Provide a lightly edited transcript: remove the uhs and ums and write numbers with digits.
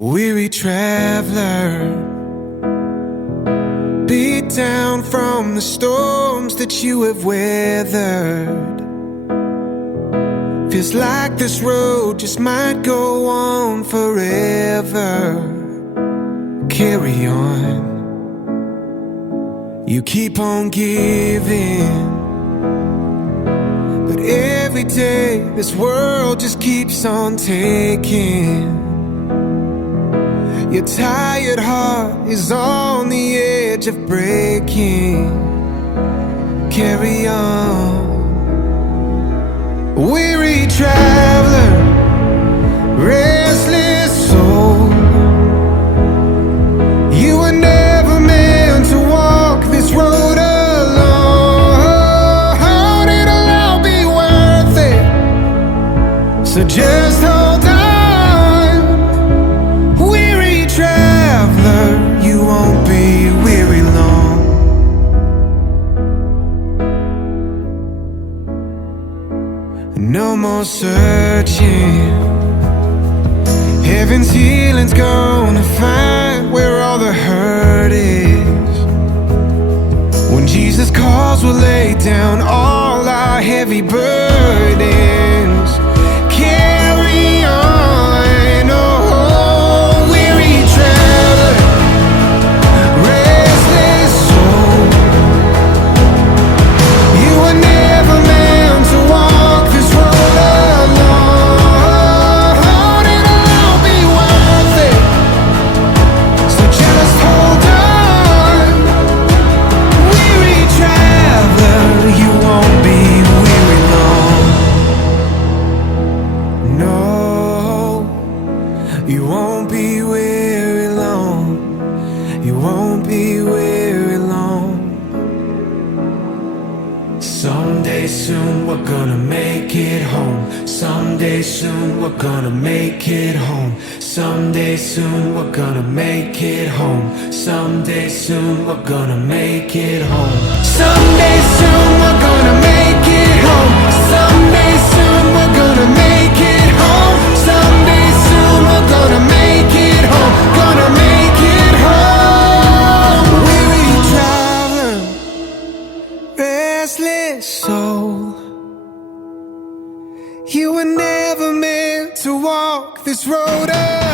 Weary traveler, beat down from the storms that you have weathered. Feels like this road just might go on forever. Carry on, you keep on giving, but every day this world just keeps on taking. Your tired heart is on the edge of breaking. Carry on, weary traveler, restless soul. You were never meant to walk this road alone. It'll all be worth it, so just hold on. Traveler, you won't be weary long. No more searching. Heaven's healing's gonna find where all the hurt is. When Jesus calls, we'll lay down all our heavy burdens. Carry on. You won't be weary long. You won't be weary long. Someday soon we're gonna make it home. Someday soon we're gonna make it home. Someday soon we're gonna make it home. Someday soon we're gonna make it home. Someday soon we're gonna make it home. Someday soon we're gonna make it home. Someday soon we're gonna make it home. Gonna make it home. Weary traveler, restless soul. You were never meant to walk this road alone.